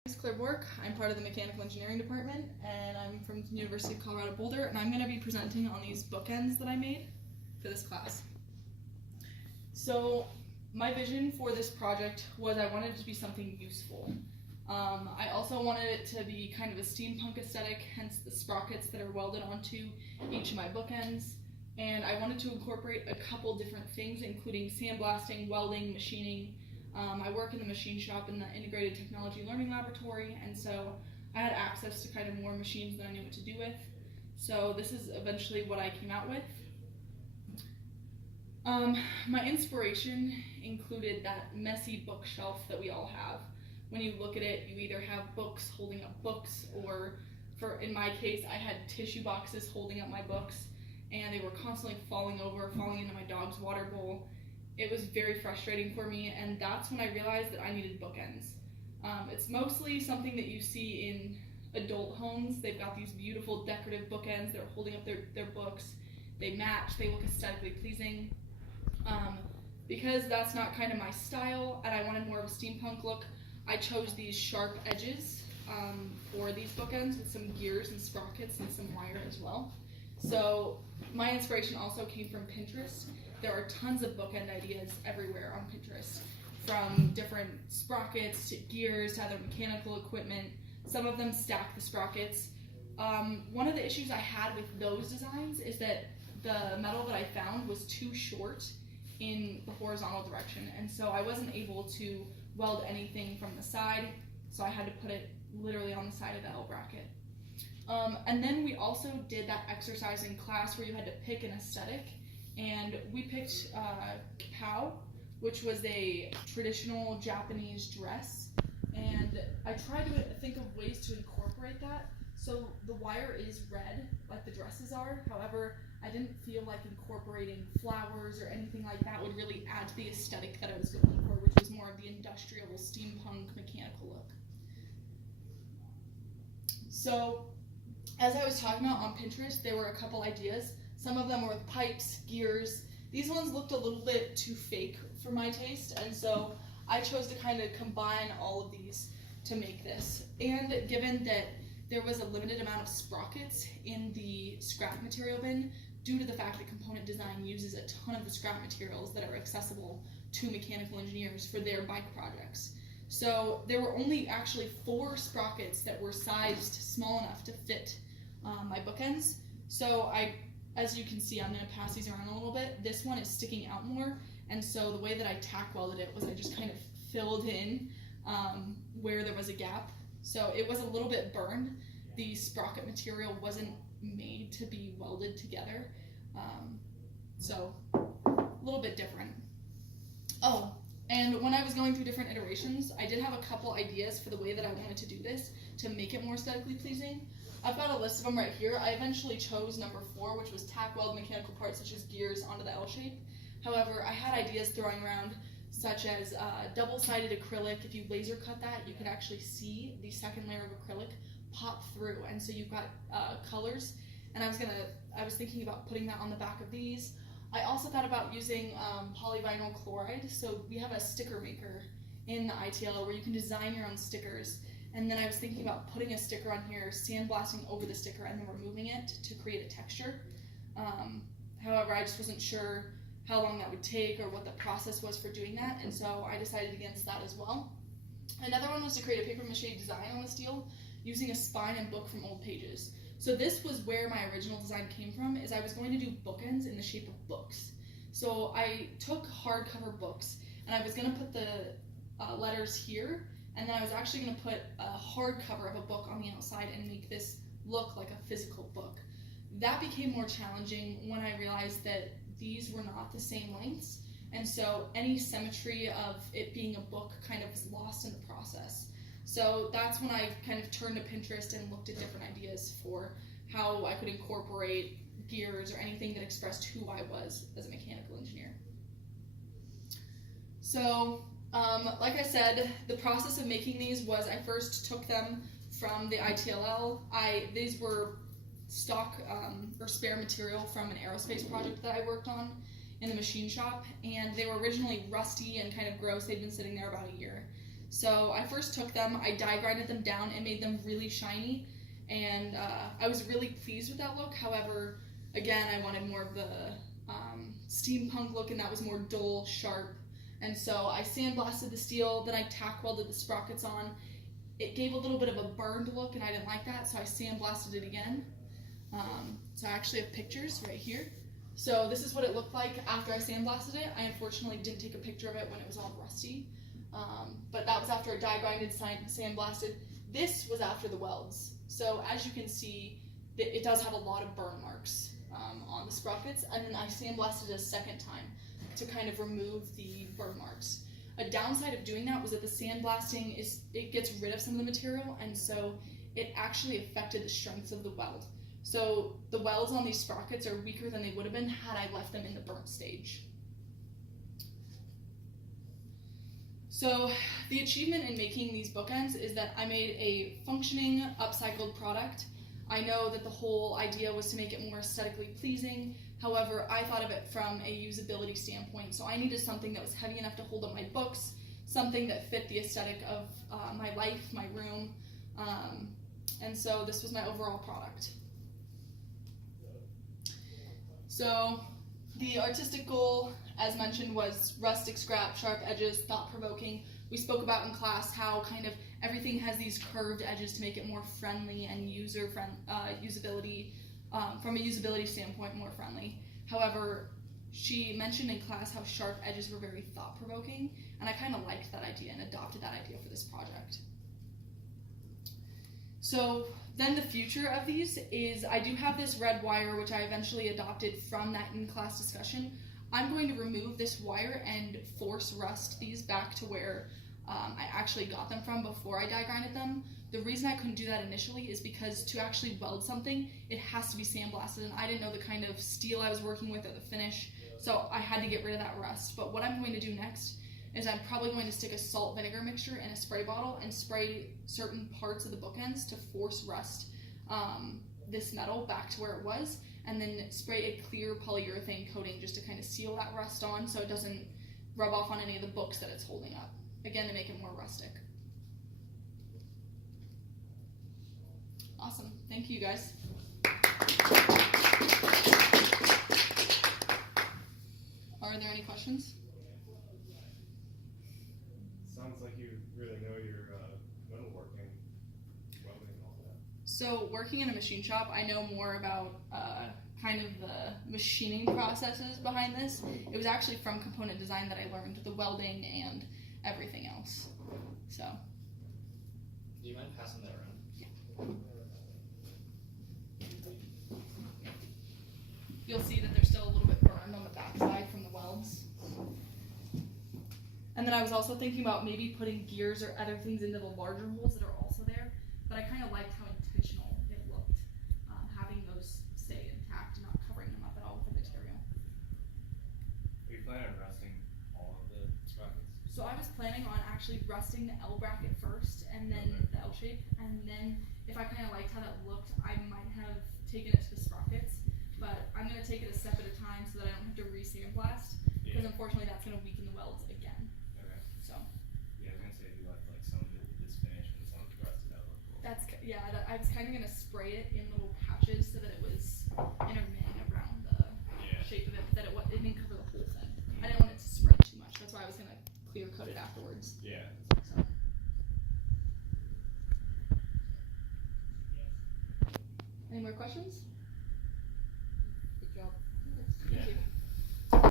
My name is Claire Bork. I'm part of the mechanical engineering department, and I'm from the University of Colorado Boulder, and I'm going to be presenting on these bookends that I made for this class. So my vision for this project was I wanted it to be something useful. I also wanted it to be kind of a steampunk aesthetic, hence the sprockets that are welded onto each of my bookends. And I wanted to incorporate a couple different things, including sandblasting, welding, machining. I work in the machine shop in the Integrated Technology Learning Laboratory, and so I had access to kind of more machines than I knew what to do with. So this is eventually what I came out with. My inspiration included that messy bookshelf that we all have. When you look at it, you either have books holding up books, or in my case, I had tissue boxes holding up my books, and they were constantly falling over, falling into my dog's water bowl. It was very frustrating for me, and that's when I realized that I needed bookends. It's mostly something that you see in adult homes. They've got these beautiful decorative bookends. They're holding up their books. They match. They look aesthetically pleasing. Because that's not kind of my style, and I wanted more of a steampunk look, I chose these sharp edges for these bookends with some gears and sprockets and some wire as well. So my inspiration also came from Pinterest. There are tons of bookend ideas everywhere on Pinterest, from different sprockets to gears to other mechanical equipment. Some of them stack the sprockets. One of the issues I had with those designs is that the metal that I found was too short in the horizontal direction, and so I wasn't able to weld anything from the side, so I had to put it literally on the side of the L bracket. And then we also did that exercise in class where you had to pick an aesthetic, and we picked Kapau, which was a traditional Japanese dress, and I tried to think of ways to incorporate that. So the wire is red, like the dresses are. However, I didn't feel like incorporating flowers or anything like that would really add to the aesthetic that I was looking for, which was more of the industrial, steampunk, mechanical look. So, as I was talking about on Pinterest, there were a couple ideas. Some of them were with pipes, gears. These ones looked a little bit too fake for my taste, and so I chose to kind of combine all of these to make this. And given that there was a limited amount of sprockets in the scrap material bin, due to the fact that component design uses a ton of the scrap materials that are accessible to mechanical engineers for their bike projects. So there were only actually 4 sprockets that were sized small enough to fit my bookends. So as you can see, I'm going to pass these around a little bit. This one is sticking out more, and so the way that I tack welded it was I just kind of filled in where there was a gap. So it was a little bit burned. The sprocket material wasn't made to be welded together. So a little bit different. Oh, and when I was going through different iterations, I did have a couple ideas for the way that I wanted to do this to make it more aesthetically pleasing. I've got a list of them right here. I eventually chose number 4, which was tack weld mechanical parts such as gears onto the L shape. However, I had ideas throwing around such as double-sided acrylic. If you laser cut that, you could actually see the second layer of acrylic pop through, and so you've got colors. And I was thinking about putting that on the back of these. I also thought about using polyvinyl chloride. So we have a sticker maker in the ITL where you can design your own stickers. And then I was thinking about putting a sticker on here, sandblasting over the sticker, and then removing it to create a texture. However, I just wasn't sure how long that would take or what the process was for doing that, and so I decided against that as well. Another one was to create a paper mache design on the steel using a spine and book from old pages. So this was where my original design came from, is I was going to do bookends in the shape of books. So I took hardcover books, and I was going to put the letters here, and then I was actually going to put a hardcover of a book on the outside and make this look like a physical book. That became more challenging when I realized that these were not the same lengths, and so any symmetry of it being a book kind of was lost in the process. So that's when I kind of turned to Pinterest and looked at different ideas for how I could incorporate gears or anything that expressed who I was as a mechanical engineer. So, like I said, the process of making these was I first took them from the ITLL. These were stock or spare material from an aerospace project that I worked on in the machine shop, and they were originally rusty and kind of gross. They'd been sitting there about a year. So I first took them, I die grinded them down and made them really shiny, and I was really pleased with that look. However, again, I wanted more of the steampunk look, and that was more dull, sharp. And so I sandblasted the steel, then I tack welded the sprockets on. It gave a little bit of a burned look, and I didn't like that, so I sandblasted it again. So I actually have pictures right here. So this is what it looked like after I sandblasted it. I unfortunately didn't take a picture of it when it was all rusty, but that was after I die grinded, sandblasted. This was after the welds. So as you can see, it does have a lot of burn marks on the sprockets, and then I sandblasted it a second time to kind of remove the burn marks. A downside of doing that was that the sandblasting it gets rid of some of the material, and so it actually affected the strength of the weld. So the welds on these sprockets are weaker than they would have been had I left them in the burnt stage. So the achievement in making these bookends is that I made a functioning, upcycled product. I know that the whole idea was to make it more aesthetically pleasing. However, I thought of it from a usability standpoint. So I needed something that was heavy enough to hold up my books, something that fit the aesthetic of my life, my room, and so this was my overall product. So the artistic goal, as mentioned, was rustic scrap, sharp edges, thought-provoking. We spoke about in class how kind of everything has these curved edges to make it more friendly and usability, from a usability standpoint, more friendly. However, she mentioned in class how sharp edges were very thought-provoking, and I kind of liked that idea and adopted that idea for this project. So then the future of these is I do have this red wire, which I eventually adopted from that in-class discussion. I'm going to remove this wire and force rust these back to where I actually got them from before I die grinded them. The reason I couldn't do that initially is because to actually weld something, it has to be sandblasted, and I didn't know the kind of steel I was working with or the finish, so I had to get rid of that rust. But what I'm going to do next is I'm probably going to stick a salt vinegar mixture in a spray bottle and spray certain parts of the bookends to force rust this metal back to where it was, and then spray a clear polyurethane coating just to kind of seal that rust on so it doesn't rub off on any of the books that it's holding up. Again, to make it more rustic. Awesome. Thank you, guys. Are there any questions? Sounds like you really know your metalworking, welding, and all that. So working in a machine shop, I know more about kind of the machining processes behind this. It was actually from component design that I learned the welding and everything else. So. Do you mind passing that around? Yeah. You'll see that they're still a little bit burned on the backside from the welds. And then I was also thinking about maybe putting gears or other things into the larger holes that are also there, but I kind of liked how intentional it looked, having those stay intact and not covering them up at all with the material. Are you planning on rusting all of the sprockets? So I was planning on actually rusting the L bracket first, and then the L shape, and then if I kind of liked how that looked, I might have taken it to the sprockets, but I'm going to take it a step at a time so that I don't have to re-sandblast, because unfortunately that's going to weaken the welds again. Okay. So. Yeah, I was gonna say if you left like some of it this finish and some of it rusted out. Cool. That's, yeah, I was kind of going to spray it in little patches so that it was intermittent around the shape of it, but that it didn't cover the whole thing. I didn't want it to spread too much, that's why I was going to clear coat it afterwards. Yeah. So. Any more questions?